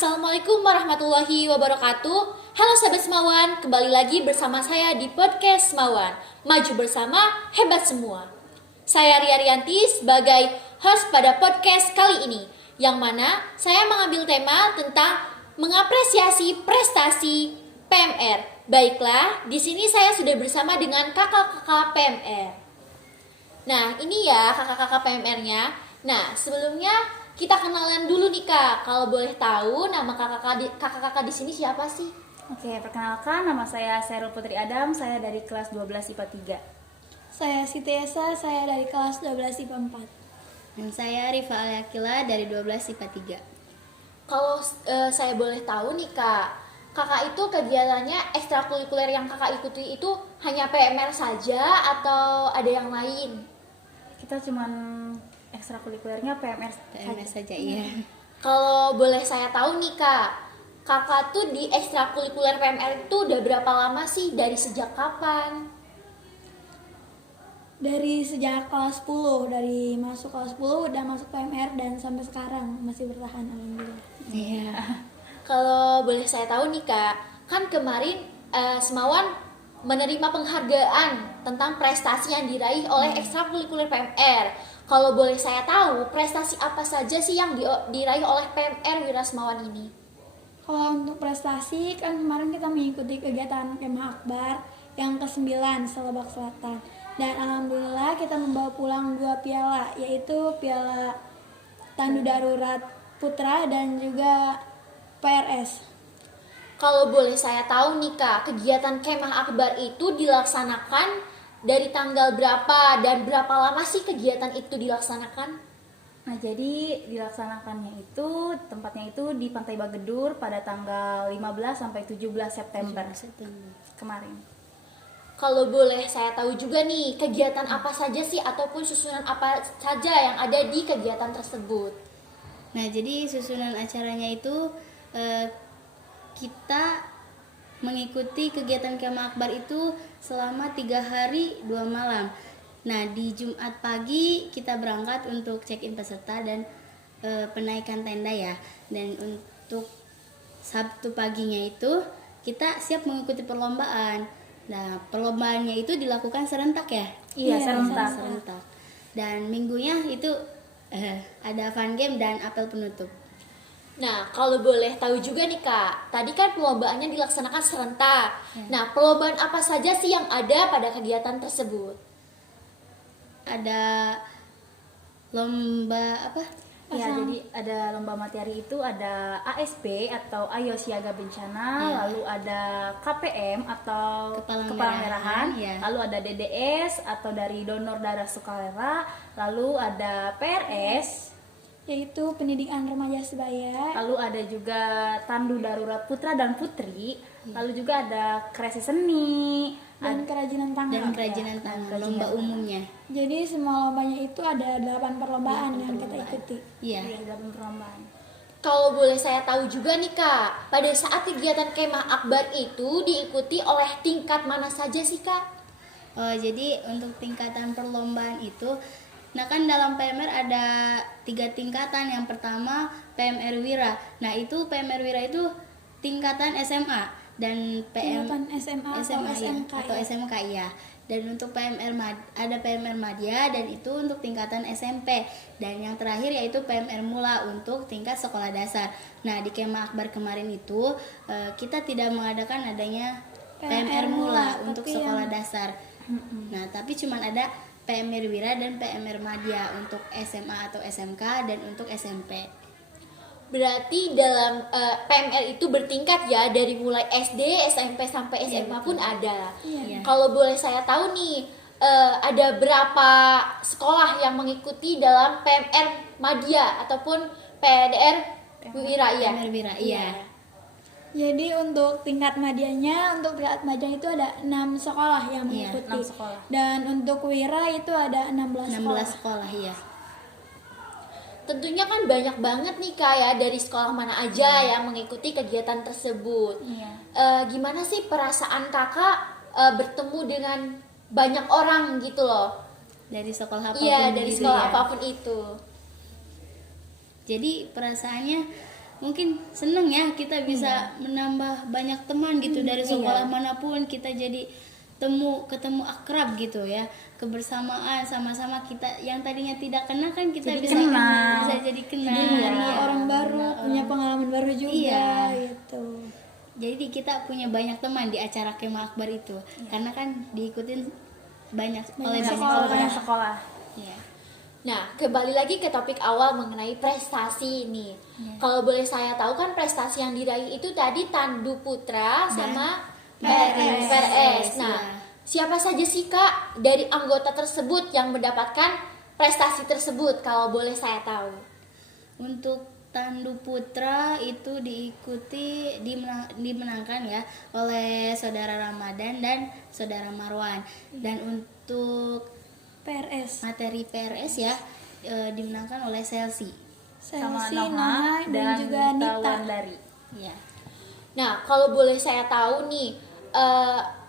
Assalamualaikum warahmatullahi wabarakatuh. Halo sahabat Semawan, kembali lagi bersama saya di podcast Semawan. Maju bersama, hebat semua. Saya Ria Rianti sebagai host pada podcast kali ini, yang mana saya mengambil tema tentang mengapresiasi prestasi PMR. Baiklah, di sini saya sudah bersama dengan kakak-kakak PMR. Nah, ini ya kakak-kakak PMR-nya. Nah, sebelumnya kita kenalan dulu nih Kak. Kalau boleh tahu nama kakak-kakak di sini siapa sih? Oke, perkenalkan nama saya Serul Putri Adam, saya dari kelas 12 IPA 3. Saya Siti Esa, saya dari kelas 12 IPA 4. Dan saya Rifa Alyakila dari 12 IPA 3. Kalau saya boleh tahu nih Kak, kakak itu kegiatannya ekstrakurikuler yang kakak ikuti itu hanya PMR saja atau ada yang lain? Kita cuman ekstrakurikulernya PMR saja iya. Kalau boleh saya tahu nih Kak, kakak tuh di ekstrakurikuler PMR itu udah berapa lama sih? Dari sejak kapan? Dari sejak kelas 10, dari masuk kelas 10 udah masuk PMR dan sampai sekarang masih bertahan alhamdulillah. Iya. Kalau boleh saya tahu nih Kak, kan kemarin Semawan menerima penghargaan tentang prestasi yang diraih oleh ekstrakurikuler PMR. Kalau boleh saya tahu, prestasi apa saja sih yang diraih oleh PMR Wira Semawan ini? Kalau untuk prestasi, kan kemarin kita mengikuti kegiatan Kemah Akbar yang ke-9 Selebak Selatan. Dan alhamdulillah kita membawa pulang 2 piala, yaitu piala Tandu Darurat Putra dan juga PRS. Kalau boleh saya tahu nih Kak, kegiatan Kemah Akbar itu dilaksanakan dari tanggal berapa dan berapa lama sih kegiatan itu dilaksanakan? Nah, jadi dilaksanakannya itu tempatnya itu di Pantai Bagedur pada tanggal 15 sampai 17 September kemarin. Kalau boleh saya tahu juga nih, kegiatan apa saja sih ataupun susunan apa saja yang ada di kegiatan tersebut? Nah, jadi susunan acaranya itu kita mengikuti kegiatan Kemah Akbar itu selama 3 hari 2 malam. Nah, di Jumat pagi kita berangkat untuk check-in peserta dan penaikan tenda ya. Dan untuk Sabtu paginya itu kita siap mengikuti perlombaan. Nah, perlombaannya itu dilakukan serentak ya? Iya, serentak. Dan minggunya itu ada fun game dan apel penutup. Nah, kalau boleh tahu juga nih Kak, tadi kan perlombaannya dilaksanakan serentak. Nah, perlombaan apa saja sih yang ada pada kegiatan tersebut? Ada lomba apa? Ya, jadi ada lomba materi itu ada ASB atau Ayo Siaga Bencana, lalu ada KPM atau Kepala Merahan, ya. Lalu ada DDS atau dari donor darah sukarela, lalu ada PRS, Yaitu pendidikan remaja sebaya. lalu ada juga Tandu Darurat Putra dan Putri, lalu juga ada kreasi seni Dan kerajinan tangan. Lomba umumnya. Jadi semua lombanya itu ada 8 perlombaan yang kita ikuti. Iya. dalam perlombaan. Kalau boleh saya tahu juga nih Kak, pada saat kegiatan Kemah Akbar itu diikuti oleh tingkat mana saja sih Kak? Oh, jadi untuk tingkatan perlombaan itu, nah kan dalam PMR ada 3 tingkatan. Yang pertama PMR Wira. Nah, itu PMR Wira itu tingkatan SMA dan Tingkatan SMA atau SMK, atau ya. SMK ya. Dan untuk ada PMR Madya dan itu untuk tingkatan SMP. Dan yang terakhir yaitu PMR Mula untuk tingkat sekolah dasar. Nah, di Kemah Akbar kemarin itu kita tidak mengadakan adanya PMR Mula untuk tapi sekolah dasar. Nah, tapi cuman ada PMR Wira dan PMR Madya untuk SMA atau SMK dan untuk SMP. Berarti dalam PMR itu bertingkat ya, dari mulai SD, SMP sampai SMA pun ada. Iya. Kalau boleh saya tahu nih, ada berapa sekolah yang mengikuti dalam PMR Madya ataupun PDR Wira ya? PMR Wira, iya. Jadi untuk tingkat madianya, untuk tingkat madya itu ada 6 sekolah yang Iya, mengikuti. 6 sekolah. Dan untuk wira itu ada 16 sekolah. 16 sekolah, iya. Tentunya kan banyak banget nih Kak ya, dari sekolah mana aja yang mengikuti kegiatan tersebut. Iya. Gimana sih perasaan kakak bertemu dengan banyak orang gitu loh? Dari sekolah apapun. Iya, dari gitu sekolah ya. apapun itu. Jadi perasaannya mungkin seneng ya kita bisa menambah banyak teman gitu dari sekolah manapun, kita jadi ketemu akrab gitu ya, kebersamaan sama-sama, kita yang tadinya tidak kenal kan kita Jadi bisa kenal. bisa jadi kenal. Jadi Iya. orang baru, punya pengalaman baru juga Iya. gitu. Jadi kita punya banyak teman di acara Kemah Akbar itu, karena kan diikutin oleh banyak sekolah. Banyak sekolah. Iya. Nah, kembali lagi ke topik awal mengenai prestasi nih. Kalau boleh saya tahu kan prestasi yang diraih itu tadi Tandu Putra sama PRS. Nah, ya. siapa saja sih Kak dari anggota tersebut yang mendapatkan prestasi tersebut kalau boleh saya tahu? Untuk Tandu Putra itu dimenangkan ya oleh saudara Ramadan dan saudara Marwan. Dan untuk PRS, materi PRS ya dimenangkan oleh Selsi. Sama Selsi, Noha Noha, dan juga Nita. Dari. Ya. Nah, kalau boleh saya tahu nih,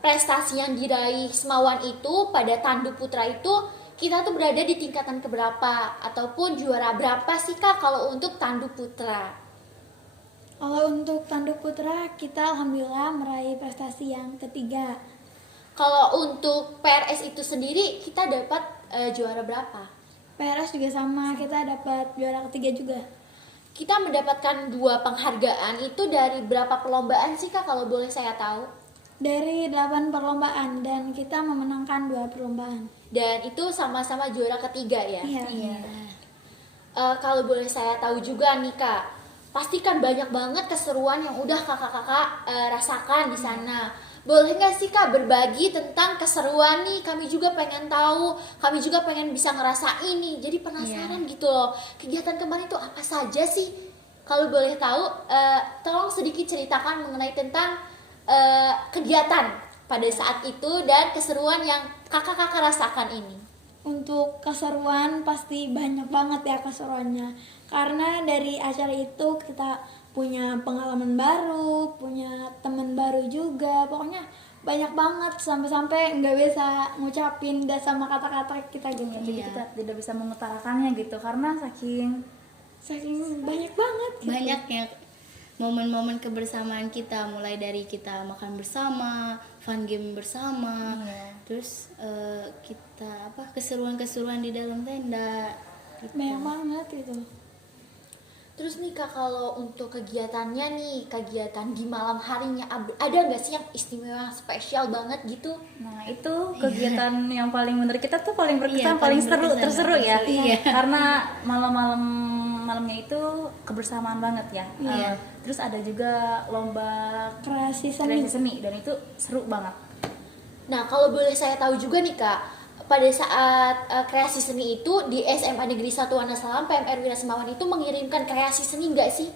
prestasi yang diraih Semawan itu pada Tandu Putra itu kita tuh berada di tingkatan keberapa ataupun juara berapa sih Kak kalau untuk Tandu Putra? Kalau untuk Tandu Putra kita alhamdulillah meraih prestasi yang ketiga. Kalau untuk PRS itu sendiri kita dapat juara berapa? PRS juga sama, kita dapat juara ketiga juga. Kita mendapatkan 2 penghargaan itu dari berapa perlombaan sih Kak kalau boleh saya tahu? Dari 8 perlombaan dan kita memenangkan 2 perlombaan. Dan itu sama-sama juara ketiga ya? Iya. Kalau boleh saya tahu juga nih Kak, pastikan banyak banget keseruan yang udah kakak-kakak rasakan di sana. Boleh nggak sih Kak berbagi tentang keseruan nih? Kami juga pengen tahu, kami juga pengen bisa ngerasain nih. Jadi penasaran gitu loh. Kegiatan kemarin itu apa saja sih? Kalau boleh tahu, tolong sedikit ceritakan mengenai tentang kegiatan pada saat itu dan keseruan yang kakak-kakak rasakan ini. Untuk keseruan pasti banyak banget ya keseruannya. Karena dari acara itu kita punya pengalaman baru, punya teman baru juga. Pokoknya banyak banget sampai-sampai nggak bisa ngucapin dah sama kata-kata kita gitu. Jadi kita tidak bisa mengutarakannya gitu karena Saking banyak banget gitu. Banyak ya momen-momen kebersamaan kita, mulai dari kita makan bersama, fun game bersama, terus kita keseruan-keseruan di dalam tenda gitu. Banyak banget gitu. Terus nih Kak, kalau untuk kegiatannya nih, kegiatan di malam harinya ada nggak sih yang istimewa, spesial banget gitu? Nah itu kegiatan yang paling menurut kita tuh paling berkesan, Iya, paling paling berkesan, terseru ya. iya. Karena malamnya itu kebersamaan banget ya. Terus ada juga lomba Kreasi kreasi seni. seni dan itu seru banget. Nah, kalau boleh saya tahu juga nih Kak, pada saat kreasi seni itu di SMA Negeri 1 Wonosalam PMR Wira Semawan itu mengirimkan kreasi seni nggak sih?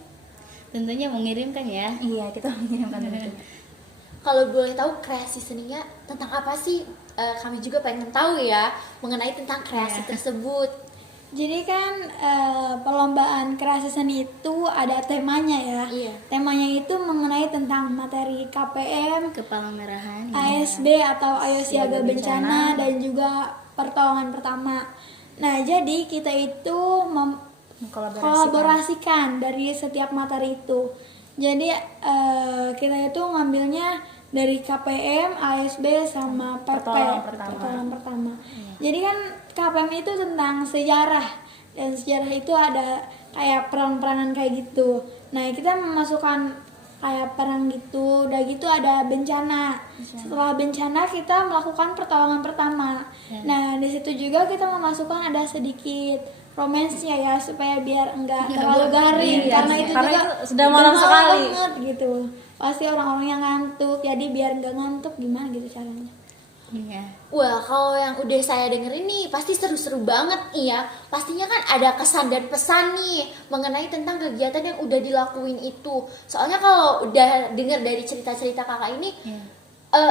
Tentunya mengirimkan ya. Iya kita mengirimkan itu. Kalau boleh tahu kreasi seninya tentang apa sih? Kami juga pengen tahu ya mengenai tentang kreasi tersebut. Jadi kan perlombaan kreasi seni itu ada temanya ya. Iya. Temanya itu mengenai tentang materi KPM, Kepala Merahan. ASB atau Ayo Siaga Bencana dan juga pertolongan pertama. Nah, jadi kita itu kolaborasikan dari setiap materi itu. Jadi kita itu ngambilnya dari KPM, ASB sama PP, pertolongan pertama. Jadi kan KPM itu tentang sejarah dan sejarah itu ada kayak peran-peranan kayak gitu. Nah, kita memasukkan kayak perang gitu, udah gitu ada bencana. Setelah bencana kita melakukan pertolongan pertama. Nah, di situ juga kita memasukkan ada sedikit romansnya ya supaya biar enggak terlalu garing karena itu juga sudah malam sekali banget gitu. Pasti orang-orang yang ngantuk, jadi biar enggak ngantuk gimana gitu caranya. Iya. Wah, kalau yang udah saya dengerin nih pasti seru-seru banget iya. Pastinya kan ada kesan dan pesan nih mengenai tentang kegiatan yang udah dilakuin itu. Soalnya kalau udah denger dari cerita-cerita kakak ini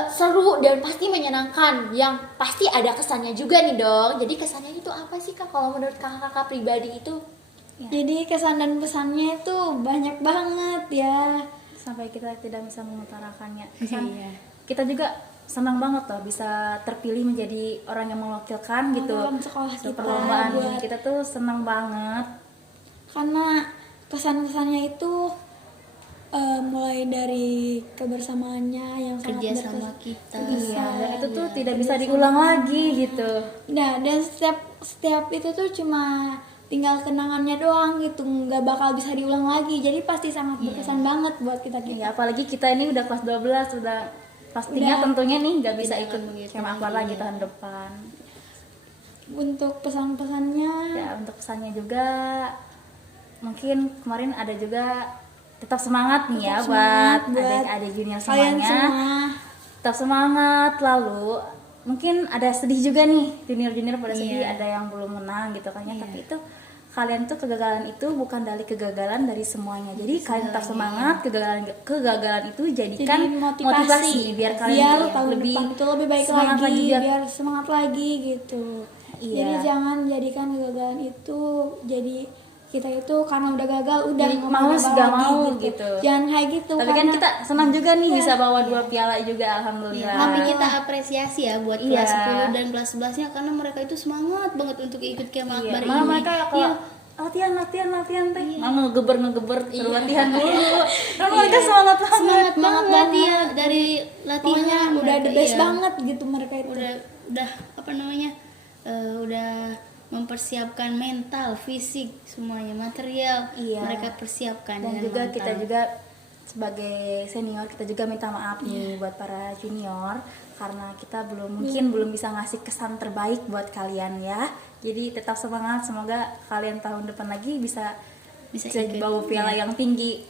seru dan pasti menyenangkan. Yang pasti ada kesannya juga nih dong. Jadi kesannya itu apa sih Kak kalau menurut kakak-kakak pribadi itu? Jadi kesan dan pesannya itu banyak banget ya. sampai kita tidak bisa mengutarakannya. Kita juga senang banget loh bisa terpilih menjadi orang yang mewakilkan gitu Dalam sekolah kita perlombaan buat- kita tuh senang banget karena pesan-pesannya itu mulai dari kebersamaannya yang sangat Kerja sama kita. Iya, dan itu tuh tidak bisa diulang lagi gitu. Nah, dan setiap itu tuh cuma tinggal kenangannya doang gitu, nggak bakal bisa diulang lagi. Jadi pasti sangat berkesan banget buat kita. Ya, apalagi kita ini udah kelas 12, udah pastinya tentunya nih nggak bisa Tidak ikut akan begitu kemah akbar lagi, lagi tahun depan. Untuk pesan-pesannya, Ya, untuk pesannya juga mungkin kemarin ada juga tetap semangat nih ya semangat buat buat adik-adik junior kalian semuanya. semua. Tetap semangat. Lalu mungkin ada sedih juga nih, junior-junior pada sedih, Iya. ada yang belum menang gitu kan ya. Tapi itu kalian tuh kegagalan itu bukan dari kegagalan dari semuanya. Jadi kalian tetap semangat. Kegagalan itu jadikan Jadi motivasi biar kalian biar tuh tahun lebih depan itu lebih baik semangat lagi, biar biar semangat lagi gitu. Iya. Jadi jangan jadikan kegagalan itu jadi kita itu karena udah gagal udah Jadi nggak males, nyoba nggak lagi mau gitu. Jangan kayak gitu. Tapi kan karena- kita senang juga nih bisa bawa 2 piala juga, alhamdulillah. Tapi kita apresiasi ya buat Iya. kelas 10 dan kelas 11-nya karena mereka itu semangat banget untuk ikut kemah Iya, akbar malah ini. mereka kalau latihan teh, mau ngegeber suruh latihan dulu. Karena mereka semangat banget. Semangat banget ya dari Pokoknya latihan udah the mereka, best iya. banget gitu mereka itu. Udah apa namanya? Udah mempersiapkan mental, fisik, semuanya, material. Iya. Mereka persiapkan Dan dengan juga matang. kita juga sebagai senior kita juga minta maaf nih buat para junior karena kita belum bisa ngasih kesan terbaik buat kalian ya. Jadi tetap semangat, semoga kalian tahun depan lagi bisa ikut. bawa piala yang tinggi.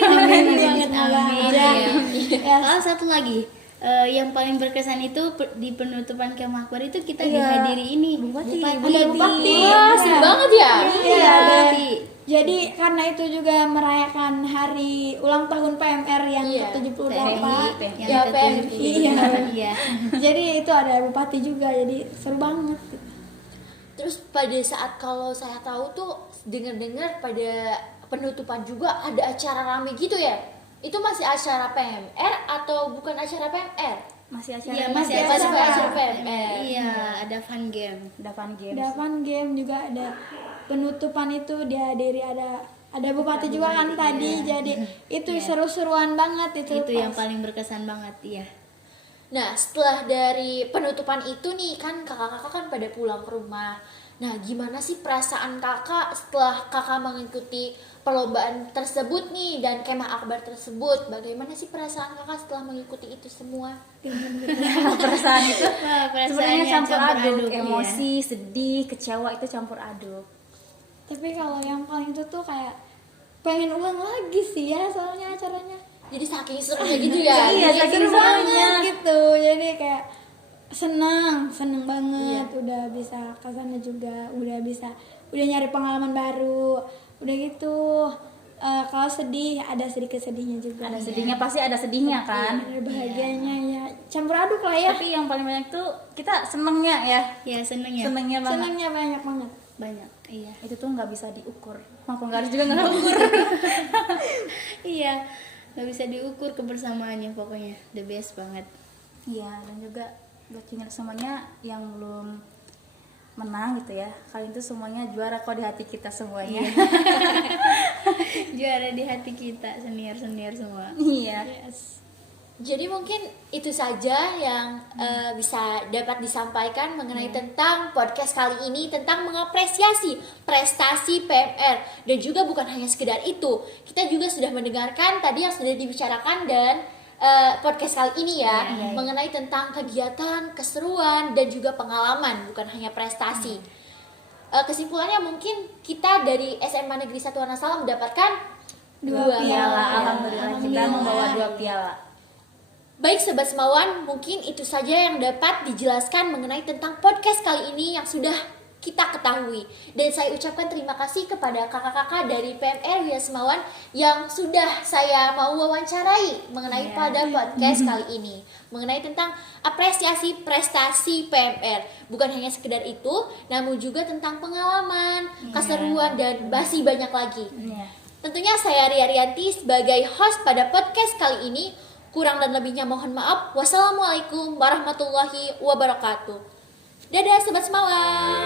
Amin banget Amin. aja. Ya. Satu lagi, yang paling berkesan itu di penutupan kemah akbar itu kita Iya. dihadiri ini Bupati. Bupati. Wah, seru banget ya. Iya. Bupati. Jadi karena itu juga merayakan hari ulang tahun PMR yang Iya. ke-78. PMI, Ya, yang PMI. Iya. Iya. Jadi itu ada bupati juga, jadi seru banget. Terus pada saat kalau saya tahu tuh dengar-dengar pada penutupan juga ada acara rame gitu ya. Itu masih acara PMR atau bukan acara PMR? Masih acara Iya, Masih Masih acara acara. PMR. Iya, ada fun game. Dapan Games. Dapan game juga ada penutupan itu dihadiri ada bupati juga kan tadi. Jadi itu seru-seruan banget itu. Itu yang pas. paling berkesan banget, iya. Nah, setelah dari penutupan itu nih kan kakak-kakak kan pada pulang ke rumah. Nah, gimana sih perasaan kakak setelah kakak mengikuti perlombaan tersebut nih dan kemah akbar tersebut? Bagaimana sih perasaan kakak setelah mengikuti itu semua? Perasaan itu Wah, sebenarnya perasaannya campur aduk, iya. emosi, sedih, kecewa itu campur aduk. Tapi kalau yang paling itu tuh kayak pengen ulang lagi sih ya soalnya acaranya. Jadi saking serunya gitu ya. Iya, Jadi saking seru serunya. banget gitu. Jadi kayak seneng banget. Udah bisa kesana juga, udah nyari pengalaman baru. Udah gitu. Kalau sedih ada sedikit sedihnya juga. Ada sedihnya, pasti ada sedihnya kan. Ada bahagianya ya. Campur aduk lah ya. Tapi yang paling banyak tuh kita senengnya ya. Iya, seneng ya. Senengnya banget. Senangnya banyak banget. Banyak, iya. Itu tuh nggak bisa diukur. Maupun nggak harus juga nggak ukur. Iya, nggak bisa diukur kebersamaannya pokoknya. The best banget. Iya, dan juga buat junior semuanya yang belum menang gitu ya. Kalian tuh semuanya juara kok di hati kita semuanya. Juara di hati kita, senior-senior semua. Iya. Jadi mungkin itu saja yang bisa dapat disampaikan mengenai tentang podcast kali ini tentang mengapresiasi prestasi PMR, dan juga bukan hanya sekedar itu, kita juga sudah mendengarkan tadi yang sudah dibicarakan dan podcast kali ini ya, mengenai tentang kegiatan, keseruan dan juga pengalaman, bukan hanya prestasi. Kesimpulannya mungkin kita dari SMA Negeri 1 Wonosalam mendapatkan Dua piala. Alhamdulillah kita membawa 2 piala. Baik Sobat Semawan, mungkin itu saja yang dapat dijelaskan mengenai tentang podcast kali ini yang sudah kita ketahui. Dan saya ucapkan terima kasih kepada kakak-kakak dari PMR Wia Semawan yang sudah saya mau wawancarai mengenai pada podcast kali ini. Mengenai tentang apresiasi prestasi PMR. Bukan hanya sekedar itu, namun juga tentang pengalaman, keseruan, dan masih banyak lagi. Tentunya saya Ria Rianti sebagai host pada podcast kali ini. Kurang dan lebihnya mohon maaf. Wassalamualaikum warahmatullahi wabarakatuh. Dadah Sobat Semawan.